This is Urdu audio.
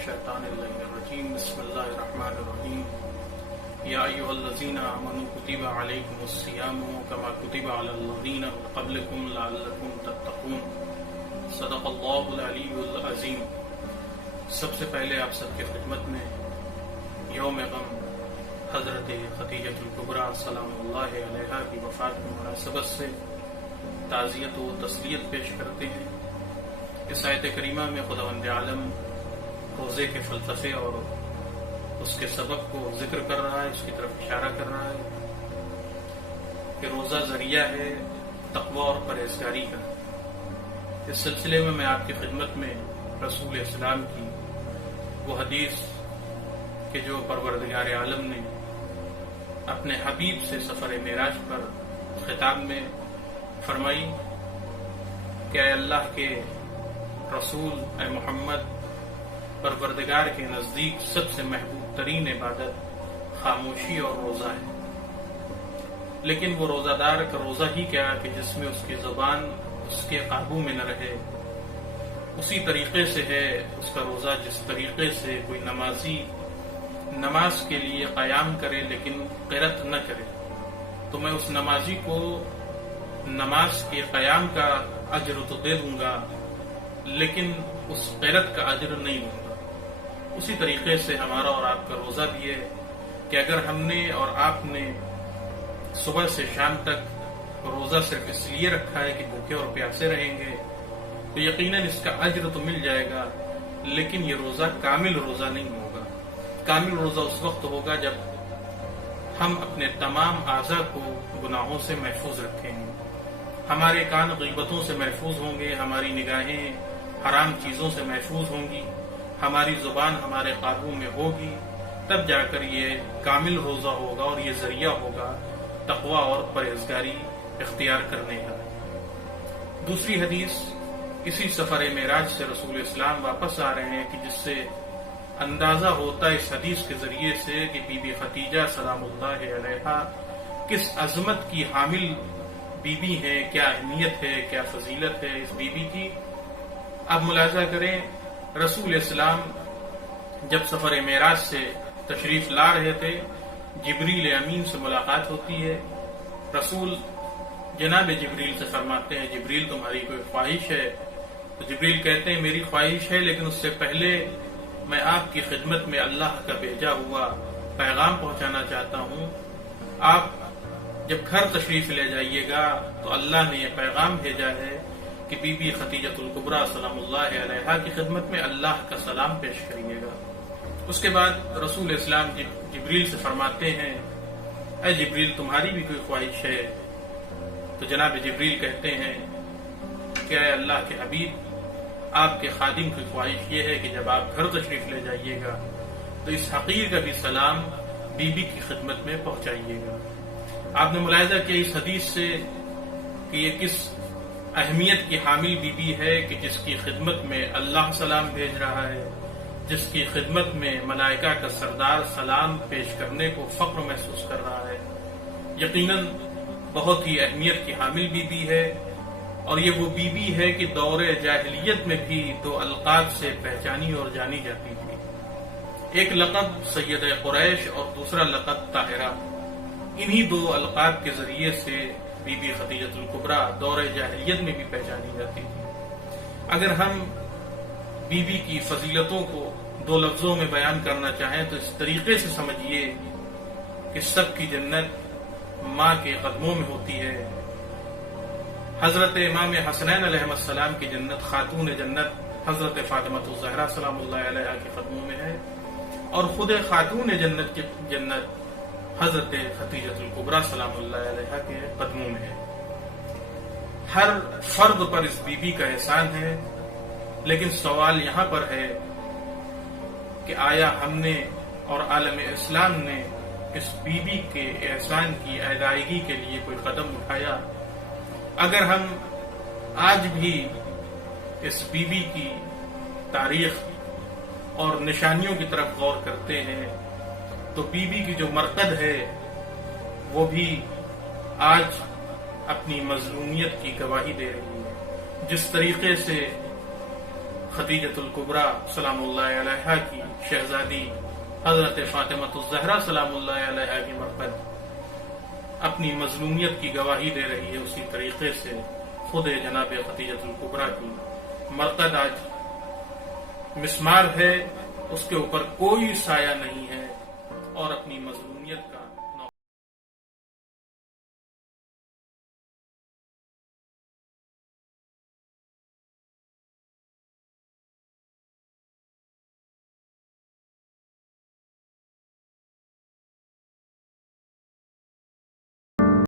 الشیطان اللعین الرجیم بسم اللہ الرحمن الرحیم یا ایھا الذین آمنوا کتب علیکم الصیام کما کتب علی الذین من قبلکم لعلکم تتقون صدق اللہ العلی العظیم۔ سب سے پہلے آپ سب کی خدمت میں یوم غم حضرت خدیجہ الکبریٰ سلام اللہ علیہا کی وفات کی مناسبت سے تعزیت و تسلیت پیش کرتے ہیں۔ اس آیت کریمہ میں خداوند عالم روزے کے فلسفے اور اس کے سبب کو ذکر کر رہا ہے، اس کی طرف اشارہ کر رہا ہے کہ روزہ ذریعہ ہے تقوی اور پرہیزگاری کا۔ اس سلسلے میں آپ کی خدمت میں رسول اسلام کی وہ حدیث کہ جو پروردگار عالم نے اپنے حبیب سے سفر معراج پر خطاب میں فرمائی کہ اے اللہ کے رسول، اے محمد، پروردگار کے نزدیک سب سے محبوب ترین عبادت خاموشی اور روزہ ہے، لیکن وہ روزہ دار کا روزہ ہی کیا کہ جس میں اس کی زبان اس کے قابو میں نہ رہے، اسی طریقے سے ہے اس کا روزہ جس طریقے سے کوئی نمازی نماز کے لیے قیام کرے لیکن قرت نہ کرے، تو میں اس نمازی کو نماز کے قیام کا اجر تو دے دوں گا لیکن اس قرت کا اجر نہیں دوں گا۔ اسی طریقے سے ہمارا اور آپ کا روزہ بھی ہے کہ اگر ہم نے اور آپ نے صبح سے شام تک روزہ صرف اس لیے رکھا ہے کہ بھوکے اور پیاسے رہیں گے تو یقیناً اس کا اجر تو مل جائے گا، لیکن یہ روزہ کامل روزہ نہیں ہوگا۔ کامل روزہ اس وقت ہوگا جب ہم اپنے تمام اعضاء کو گناہوں سے محفوظ رکھیں گے، ہمارے کان غیبتوں سے محفوظ ہوں گے، ہماری نگاہیں حرام چیزوں سے محفوظ ہوں گی، ہماری زبان ہمارے قابو میں ہوگی، تب جا کر یہ کامل روزہ ہوگا اور یہ ذریعہ ہوگا تقوی اور پرہیزگاری اختیار کرنے کا۔ دوسری حدیث اسی سفر معراج سے رسول اسلام واپس آ رہے ہیں کہ جس سے اندازہ ہوتا ہے اس حدیث کے ذریعے سے کہ بی بی خدیجہ سلام اللہ علیہا کس عظمت کی حامل بی بی ہے، کیا اہمیت ہے، کیا فضیلت ہے اس بی بی کی۔ اب ملاحظہ کریں، رسول اسلام جب سفر معراج سے تشریف لا رہے تھے، جبریل امین سے ملاقات ہوتی ہے۔ رسول جناب جبریل سے فرماتے ہیں جبریل تمہاری کوئی خواہش ہے؟ تو جبریل کہتے ہیں میری خواہش ہے، لیکن اس سے پہلے میں آپ کی خدمت میں اللہ کا بھیجا ہوا پیغام پہنچانا چاہتا ہوں۔ آپ جب گھر تشریف لے جائیے گا تو اللہ نے یہ پیغام بھیجا ہے کہ بی بی خدیجہ الکبریٰ سلام اللہ علیہا کی خدمت میں اللہ کا سلام پیش کریے گا۔ اس کے بعد رسول اسلام جبریل سے فرماتے ہیں اے جبریل تمہاری بھی کوئی خواہش ہے؟ تو جناب جبریل کہتے ہیں کہ اے اللہ کے حبیب، آپ کے خادم کی خواہش یہ ہے کہ جب آپ گھر تشریف لے جائیے گا تو اس حقیر کا بھی سلام بی بی کی خدمت میں پہنچائیے گا۔ آپ نے ملاحظہ کیا اس حدیث سے کہ یہ کس اہمیت کی حامل بی بی ہے کہ جس کی خدمت میں اللہ سلام بھیج رہا ہے، جس کی خدمت میں ملائکہ کا سردار سلام پیش کرنے کو فخر محسوس کر رہا ہے۔ یقیناً بہت ہی اہمیت کی حامل بی بی ہے، اور یہ وہ بی بی ہے کہ دور جاہلیت میں بھی دو القاب سے پہچانی اور جانی جاتی تھی، ایک لقب سید قریش اور دوسرا لقب طاہرہ۔ انہی دو القاب کے ذریعے سے بی بی خدیجہ الکبریٰ دور جاہلیت میں بھی پہچانی جاتی تھی۔ اگر ہم بی بی کی فضیلتوں کو دو لفظوں میں بیان کرنا چاہیں تو اس طریقے سے سمجھیے کہ سب کی جنت ماں کے قدموں میں ہوتی ہے۔ حضرت امام حسنین علیہ السلام کی جنت، خاتون جنت حضرت فاطمہ الزہرا سلام اللہ علیہا کے قدموں میں ہے، اور خود خاتون جنت کی جنت حضرت خدیجہ الکبریٰ سلام اللہ علیہا کے قدموں میں ہے۔ ہر فرد پر اس بی بی کا احسان ہے، لیکن سوال یہاں پر ہے کہ آیا ہم نے اور عالم اسلام نے اس بی بی کے احسان کی ادائیگی کے لیے کوئی قدم اٹھایا؟ اگر ہم آج بھی اس بی بی کی تاریخ اور نشانیوں کی طرف غور کرتے ہیں تو بی بی کی جو مرقد ہے وہ بھی آج اپنی مظلومیت کی گواہی دے رہی ہے۔ جس طریقے سے خدیجۃ الکبریٰ سلام اللہ علیہا کی شہزادی حضرت فاطمۃ الزہرا سلام اللہ علیہا کی مرقد اپنی مظلومیت کی گواہی دے رہی ہے، اسی طریقے سے خود جناب خدیجۃ الکبریٰ کی مرقد آج مسمار ہے، اس کے اوپر کوئی سایہ نہیں ہے اور اپنی مظلومیت